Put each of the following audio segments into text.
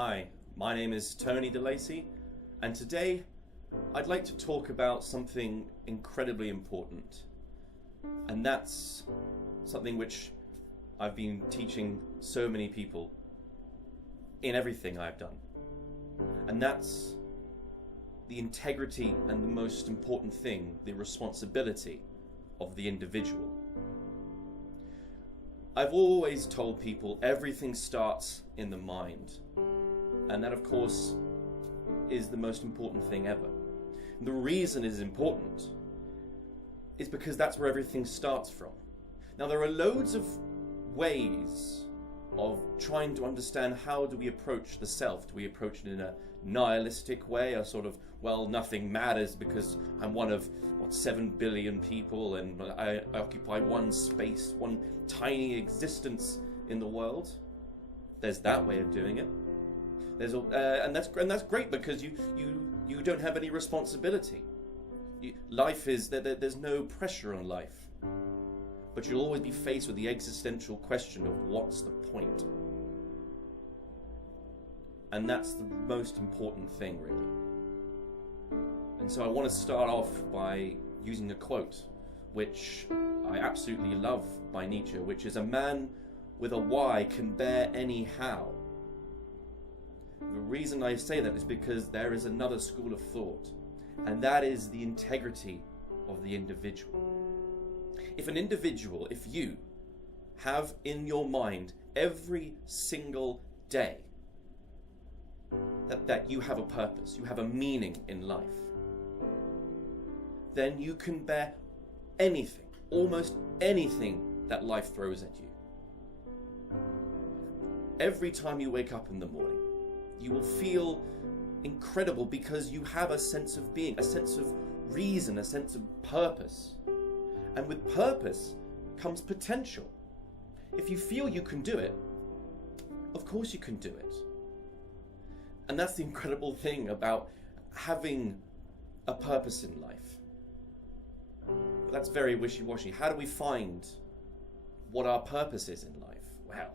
Hi, my name is Tony DeLacy, and today I'd like to talk about something incredibly important, and that's something which I've been teaching so many people in everything I've done, and that's the integrity and the most important thing, the responsibility of the individual. I've always told people everything starts in the mind, and that of course is the most important thing ever. And the reason it is important is because that's where everything starts from. Now there are loads of ways of trying to understand how do we approach the self. Do we approach it in a nihilistic way, a sort of, well, nothing matters because I'm one of 7 billion people and I occupy one space, one tiny existence in the world? There's that way of doing it. And that's great because you don't have any responsibility. Life is there's no pressure on life, but you'll always be faced with the existential question of what's the point. And that's the most important thing, really. And so I want to start off by using a quote, which I absolutely love, by Nietzsche, which is, "A man with a why can bear any how." The reason I say that is because there is another school of thought, and that is the integrity of the individual. If you have in your mind every single day that you have a purpose, you have a meaning in life, then you can bear anything, almost anything that life throws at you. Every time you wake up in the morning, you will feel incredible because you have a sense of being, a sense of reason, a sense of purpose. And with purpose comes potential. If you feel you can do it, of course you can do it. And that's the incredible thing about having a purpose in life. But that's very wishy-washy. How do we find what our purpose is in life? Well,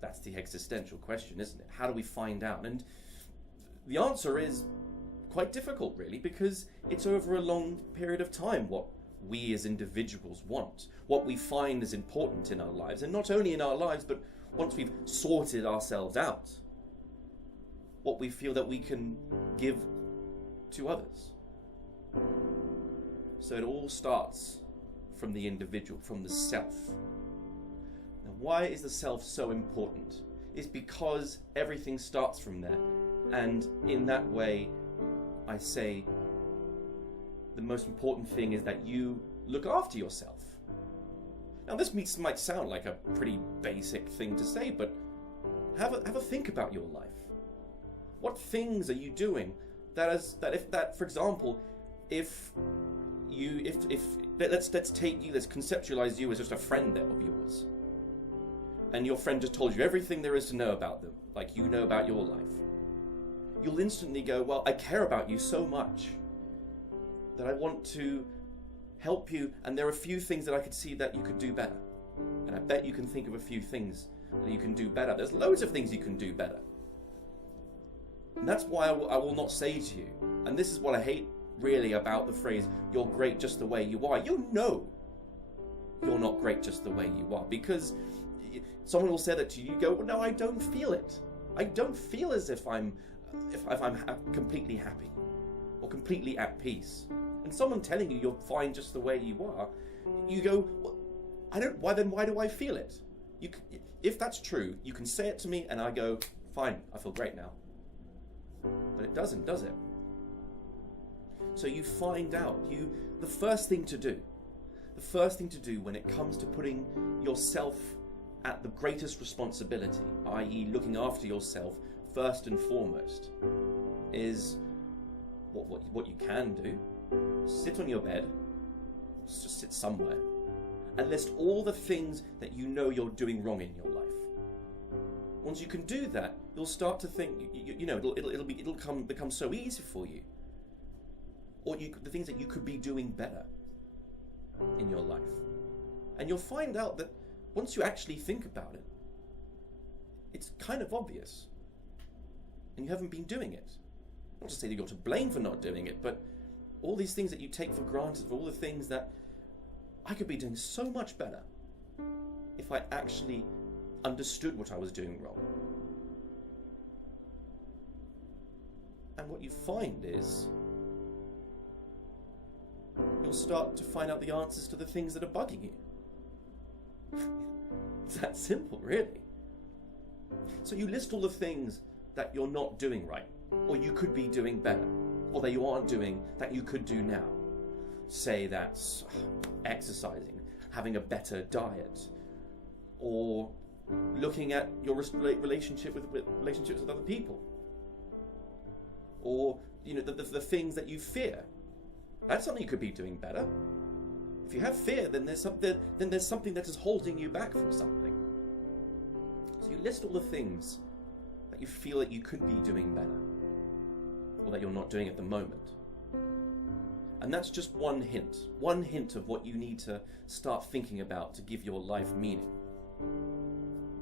that's the existential question, isn't it? How do we find out? And the answer is quite difficult, really, because it's over a long period of time what we as individuals want, what we find is important in our lives, and not only in our lives, but once we've sorted ourselves out, what we feel that we can give to others. So it all starts from the individual, from the self. Now, why is the self so important? It's because everything starts from there, and in that way, I say the most important thing is that you look after yourself. Now this might sound like a pretty basic thing to say, but have a think about your life. What things are you doing let's conceptualize you as just a friend of yours, and your friend just told you everything there is to know about them, like you know about your life. You'll instantly go, well, I care about you so much that I want to help you, and there are a few things that I could see that you could do better. And I bet you can think of a few things that you can do better. There's loads of things you can do better. And that's why I will not say to you, and this is what I hate really about the phrase, "You're great just the way you are." You know you're not great just the way you are, because someone will say that to you, you go, well, no, I don't feel it. I don't feel as if I'm completely happy or completely at peace. And someone telling you you're fine just the way you are, you go, well, why do I feel it? If that's true, you can say it to me and I go, fine, I feel great now. But it doesn't, does it? So you find out, the first thing to do when it comes to putting yourself at the greatest responsibility, i.e. looking after yourself first and foremost, is what you can do. Sit on your bed, just sit somewhere, and list all the things that you know you're doing wrong in your life. Once you can do that, you'll start to think, it'll become so easy for you. Or the things that you could be doing better in your life. And you'll find out that once you actually think about it, it's kind of obvious. and you haven't been doing it. Not to say that you're to blame for not doing it, but all these things that you take for granted, all the things that I could be doing so much better if I actually understood what I was doing wrong. And what you find is you'll start to find out the answers to the things that are bugging you. It's that simple, really. So you list all the things that you're not doing right, or you could be doing better, or that you aren't doing that you could do now. Say that's exercising, having a better diet, or looking at your relationships with other people, or the things that you fear. That's something you could be doing better. If you have fear, then there's something that is holding you back from something. So you list all the things that you feel that you could be doing better, or that you're not doing at the moment. And that's just one hint of what you need to start thinking about to give your life meaning.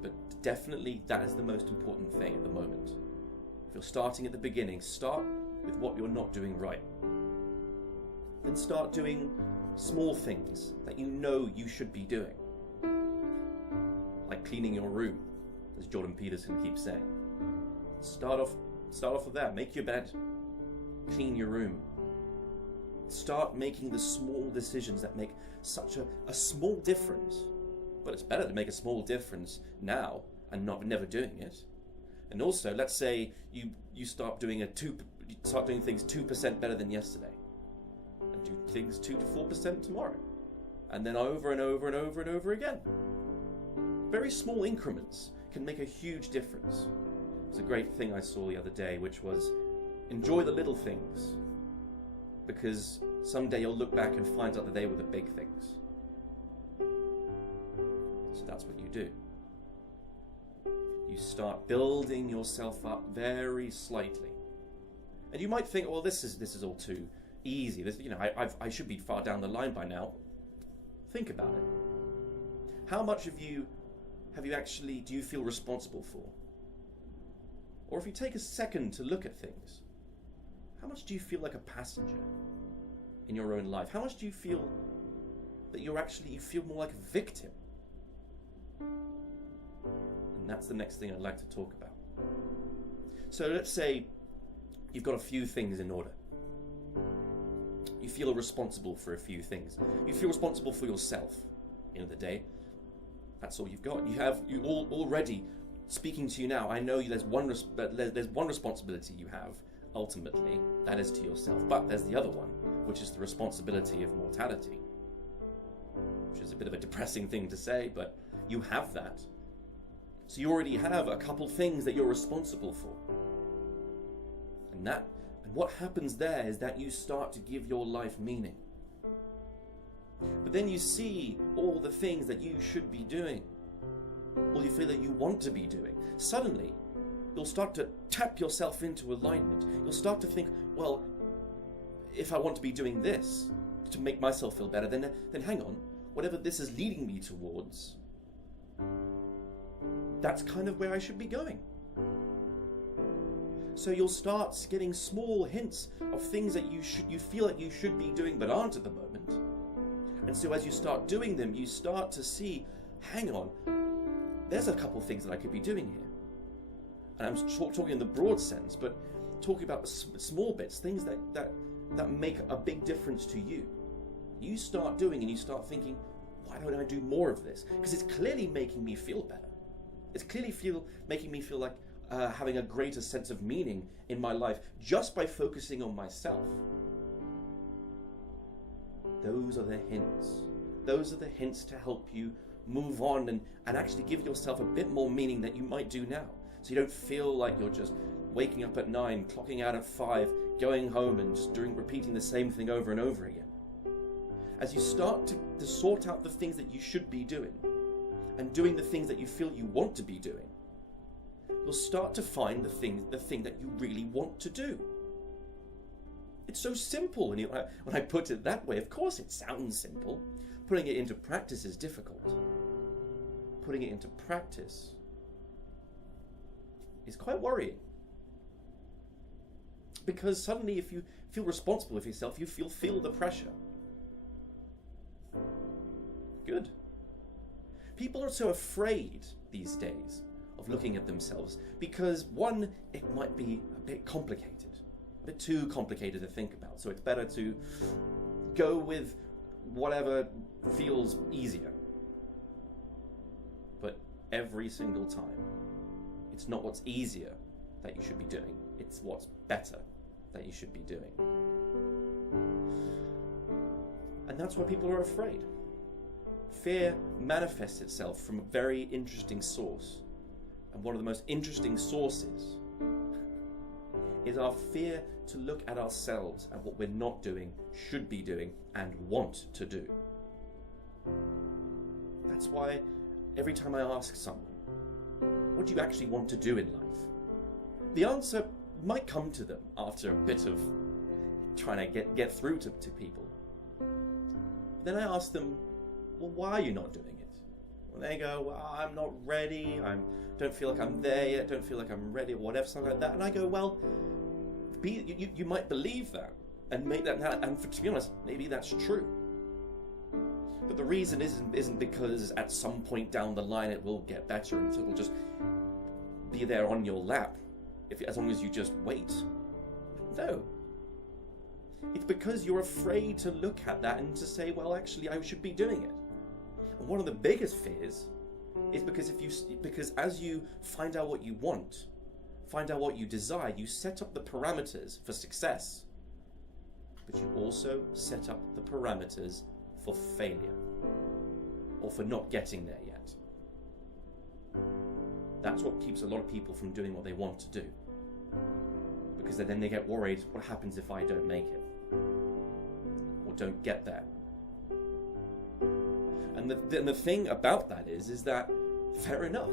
But definitely that is the most important thing at the moment. If you're starting at the beginning, start with what you're not doing right. Then start doing small things that you know you should be doing. Like cleaning your room, as Jordan Peterson keeps saying. Start off with that. Make your bed. Clean your room. Start making the small decisions that make such a small difference. But it's better to make a small difference now and never doing it. And also, let's say you start doing things 2% better than yesterday, and do things 2 to 4% tomorrow, and then over and over and over and over again. Very small increments can make a huge difference. It's a great thing I saw the other day, which was enjoy the little things, because someday you'll look back and find out that they were the big things. So that's what you do. You start building yourself up very slightly. And you might think, well, this is all too easy. I should be far down the line by now. Think about it. How much of you do you feel responsible for? Or if you take a second to look at things, how much do you feel like a passenger in your own life? How much do you feel that you feel more like a victim? And that's the next thing I'd like to talk about. So let's say you've got a few things in order. You feel responsible for a few things. You feel responsible for yourself. At the end of the day, that's all you've got. You already, speaking to you now, I know there's one responsibility you have, ultimately, that is to yourself. But there's the other one, which is the responsibility of mortality. Which is a bit of a depressing thing to say, but you have that. So you already have a couple things that you're responsible for. And what happens there is that you start to give your life meaning. But then you see all the things that you should be doing, all you feel that you want to be doing. Suddenly, you'll start to tap yourself into alignment. You'll start to think, well, if I want to be doing this to make myself feel better, then hang on, whatever this is leading me towards, that's kind of where I should be going. So you'll start getting small hints of things that you feel like you should be doing but aren't at the moment. And so as you start doing them, you start to see, hang on, there's a couple things that I could be doing here. And I'm talking in the broad sense, but talking about small bits, things that make a big difference to you. You start doing and you start thinking, why don't I do more of this? Because it's clearly making me feel better. It's clearly making me feel like having a greater sense of meaning in my life just by focusing on myself. Those are the hints. Those are the hints to help you move on and actually give yourself a bit more meaning that you might do now. So you don't feel like you're just waking up at 9, clocking out at 5, going home and just repeating the same thing over and over again. As you start to sort out the things that you should be doing and doing the things that you feel you want to be doing, you'll start to find the thing that you really want to do. It's so simple, and when I put it that way, of course it sounds simple. Putting it into practice is difficult. Putting it into practice is quite worrying. Because suddenly if you feel responsible for yourself, you feel the pressure. Good. People are so afraid these days of looking at themselves because, one, it might be a bit complicated, a bit too complicated to think about. So it's better to go with whatever feels easier. But every single time, it's not what's easier that you should be doing, it's what's better that you should be doing. And that's why people are afraid. Fear manifests itself from a very interesting source. And one of the most interesting sources is our fear to look at ourselves and what we're not doing, should be doing, and want to do. That's why every time I ask someone, what do you actually want to do in life? The answer might come to them after a bit of trying to get through to people. Then I ask them, well, why are you not doing it? Well, they go, well, I'm not ready, I don't feel like I'm there yet, don't feel like I'm ready, or whatever, something like that. And I go, well, you might believe that, and make that, and to be honest, maybe that's true. But the reason isn't because at some point down the line it will get better, and so it'll just be there on your lap, as long as you just wait. No. It's because you're afraid to look at that and to say, well, actually, I should be doing it. And one of the biggest fears is because as you find out what you want, find out what you desire, you set up the parameters for success, but you also set up the parameters for failure, or for not getting there yet. That's what keeps a lot of people from doing what they want to do. Because then they get worried, what happens if I don't make it? Or don't get there? And the thing about that is that, fair enough,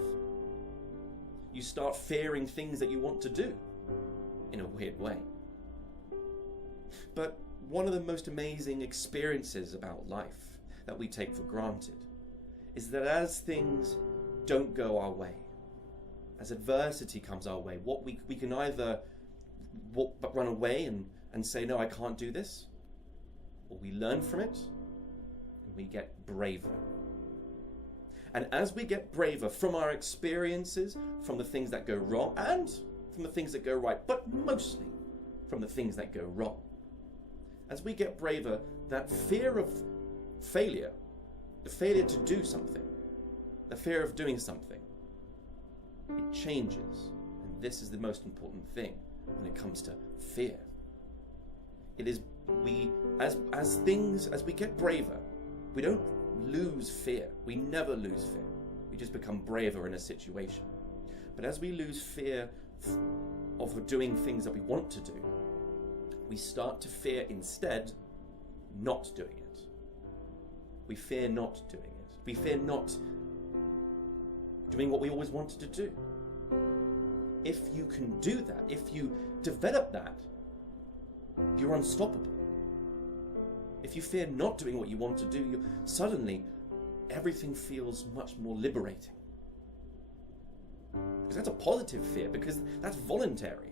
you start fearing things that you want to do, in a weird way. But one of the most amazing experiences about life that we take for granted is that as things don't go our way, as adversity comes our way, we can either run away and say, no, I can't do this, or we learn from it and we get braver. And as we get braver from our experiences, from the things that go wrong and from the things that go right, but mostly from the things that go wrong, as we get braver, that fear of failure, the failure to do something, the fear of doing something, it changes. And this is the most important thing when it comes to fear. It is as we get braver, we don't lose fear. We never lose fear. We just become braver in a situation. But as we lose fear of doing things that we want to do, we start to fear instead not doing it. We fear not doing it. We fear not doing what we always wanted to do. If you can do that, if you develop that, you're unstoppable. If you fear not doing what you want to do, suddenly everything feels much more liberating. Because that's a positive fear, because that's voluntary.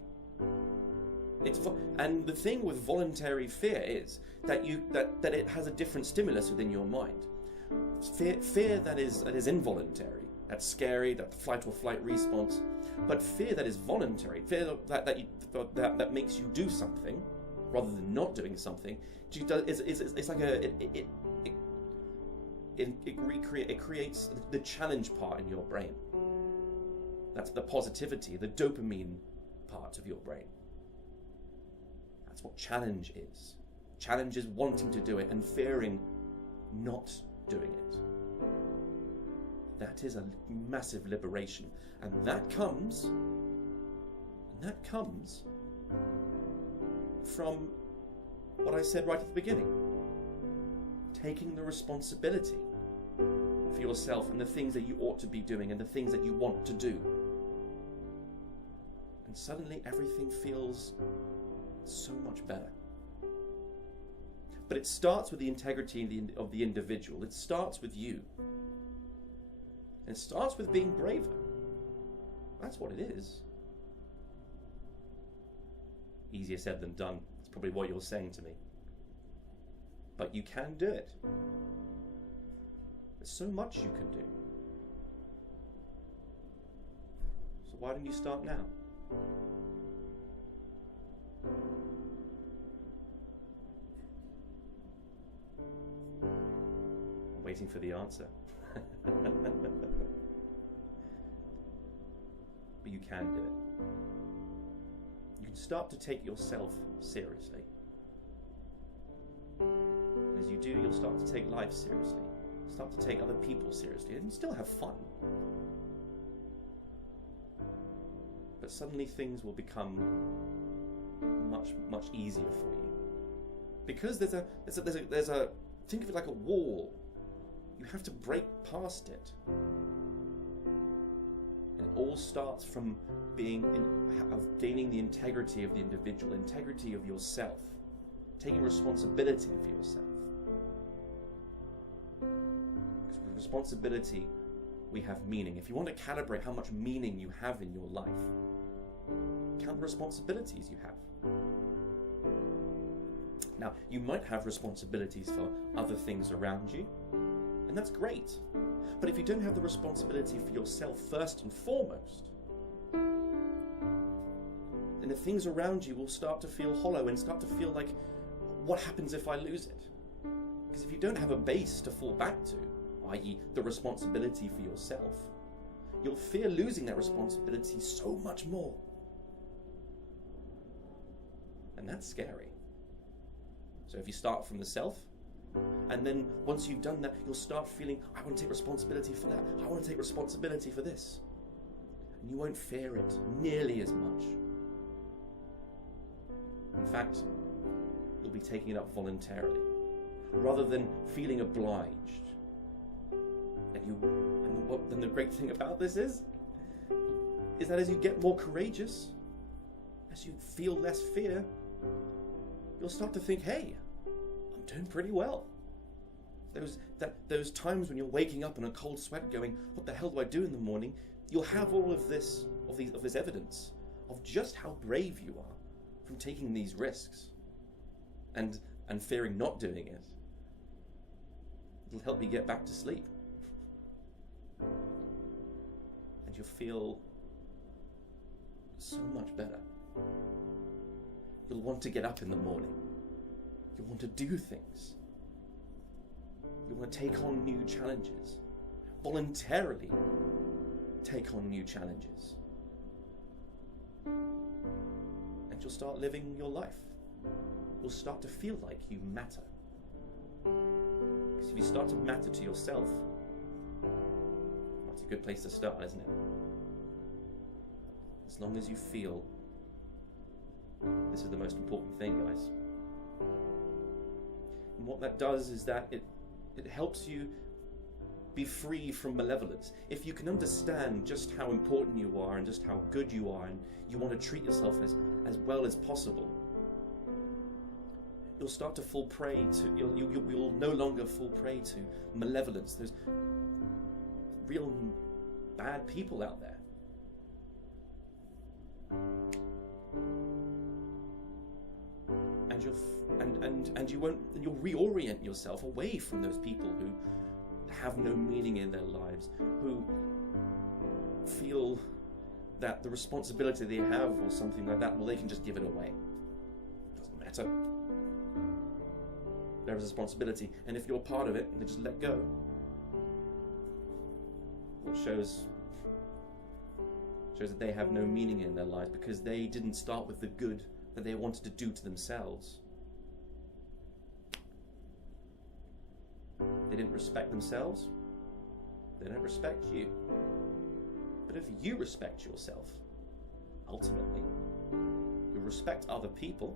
And the thing with voluntary fear is that it has a different stimulus within your mind. Fear that is involuntary, that's scary, that fight or flight response. But fear that is voluntary, fear that makes you do something rather than not doing something, it's like it creates the challenge part in your brain. That's the positivity, the dopamine part of your brain. That's what challenge is. Challenge is wanting to do it and fearing not doing it. That is a massive liberation. And that comes from what I said right at the beginning. Taking the responsibility for yourself and the things that you ought to be doing and the things that you want to do. And suddenly everything feels so much better. But it starts with the integrity of the individual. It starts with you. And it starts with being braver. That's what it is. Easier said than done. That's probably what you're saying to me. But you can do it. There's so much you can do. So why don't you start now? I'm waiting for the answer. But you can do it. You can start to take yourself seriously. And as you do, you'll start to take life seriously. Start to take other people seriously and still have fun. But suddenly things will become much, much easier for you. Because there's a think of it like a wall. You have to break past it. And it all starts from gaining the integrity of the individual, integrity of yourself, taking responsibility for yourself. Because with responsibility, we have meaning. If you want to calibrate how much meaning you have in your life, count the responsibilities you have. Now, you might have responsibilities for other things around you, and that's great. But if you don't have the responsibility for yourself first and foremost, then the things around you will start to feel hollow and start to feel like, what happens if I lose it? Because if you don't have a base to fall back to, i.e. the responsibility for yourself, you'll fear losing that responsibility so much more. And that's scary. So if you start from the self, and then once you've done that, you'll start feeling, I want to take responsibility for that. I want to take responsibility for this. And you won't fear it nearly as much. In fact, you'll be taking it up voluntarily, rather than feeling obliged. And the great thing about this is that as you get more courageous, as you feel less fear, you'll start to think, hey, I'm doing pretty well. Those times when you're waking up in a cold sweat going, what the hell do I do in the morning? You'll have all of this evidence of just how brave you are from taking these risks and fearing not doing it. It'll help you get back to sleep. And you'll feel so much better. You'll want to get up in the morning. You'll want to do things. You want to take on new challenges. Voluntarily take on new challenges. And you'll start living your life. You'll start to feel like you matter. Because if you start to matter to yourself, that's a good place to start, isn't it? As long as you feel this is the most important thing, guys. And what that does is that it helps you be free from malevolence. If you can understand just how important you are and just how good you are, and you want to treat yourself as well as possible, you'll start to fall prey to, you'll no longer fall prey to malevolence. There's real bad people out there. And you'll reorient yourself away from those people who have no meaning in their lives, who feel that the responsibility they have or something like that, well, they can just give it away. Doesn't matter. There is a responsibility, and if you're part of it and they just let go, well, it shows that they have no meaning in their lives because they didn't start with the good that they wanted to do to themselves. They didn't respect themselves. They don't respect you. But if you respect yourself, ultimately, you'll respect other people,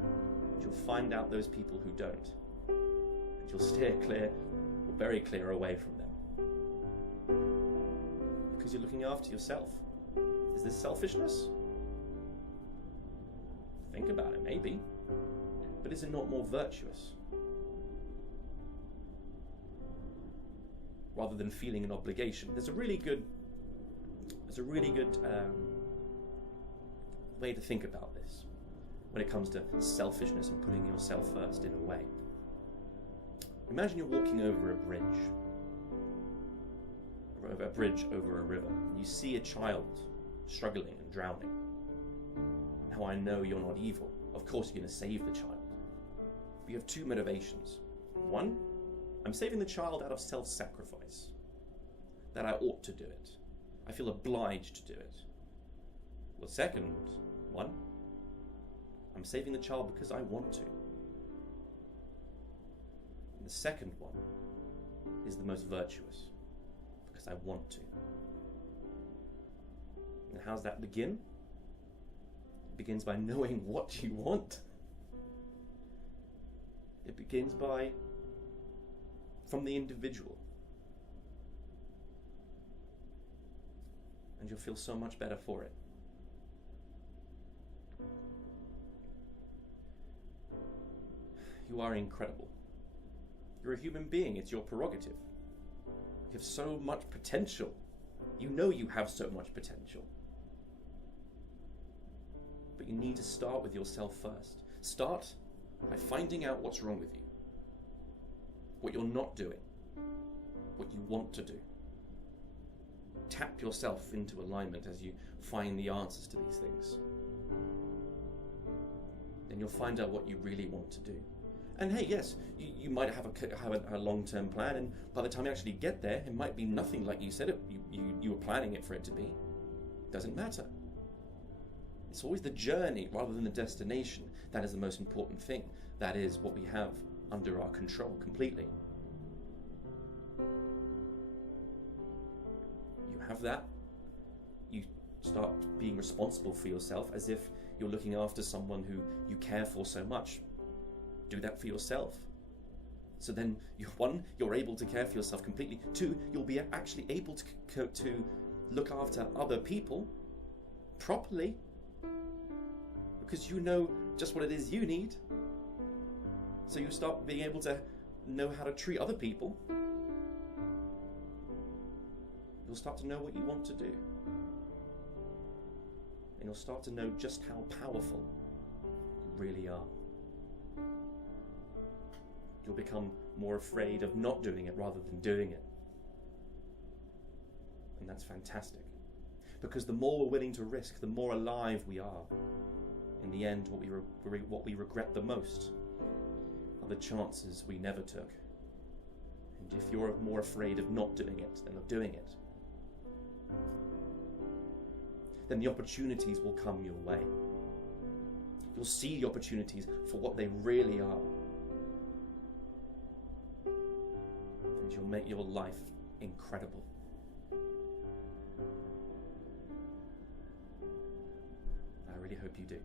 and you'll find out those people who don't. And you'll steer clear, or very clear, away from them. Because you're looking after yourself. Is this selfishness? Think about it, maybe. But is it not more virtuous? Rather than feeling an obligation. There's a really good way to think about this. when it comes to selfishness and putting yourself first in a way. Imagine you're walking over a bridge over a river, and you see a child struggling and drowning. Now I know you're not evil. Of course you're going to save the child. But you have two motivations. One, I'm saving the child out of self-sacrifice. That I ought to do it. I feel obliged to do it. The second one, I'm saving the child because I want to. And the second one is the most virtuous, because I want to. And how's that begin? It begins by knowing what you want. It begins from the individual. And you'll feel so much better for it. You are incredible. You're a human being. It's your prerogative. You have so much potential. You know you have so much potential. But you need to start with yourself first. Start by finding out what's wrong with you, what you're not doing, what you want to do. Tap yourself into alignment as you find the answers to these things. Then you'll find out what you really want to do. And hey, yes, you might have a long-term plan, and by the time you actually get there, it might be nothing like you said you were planning it for it to be. Doesn't matter. It's always the journey rather than the destination that is the most important thing. That is what we have under our control completely. You have that. You start being responsible for yourself as if you're looking after someone who you care for so much. Do that for yourself. So then, you're able to care for yourself completely. Two, you'll be actually able to look after other people properly, because you know just what it is you need. So you start being able to know how to treat other people. You'll start to know what you want to do. And you'll start to know just how powerful you really are. You'll become more afraid of not doing it rather than doing it. And that's fantastic. Because the more we're willing to risk, the more alive we are. In the end, what we regret the most are the chances we never took. And if you're more afraid of not doing it than of doing it, then the opportunities will come your way. You'll see the opportunities for what they really are. And you'll make your life incredible. I really hope you do.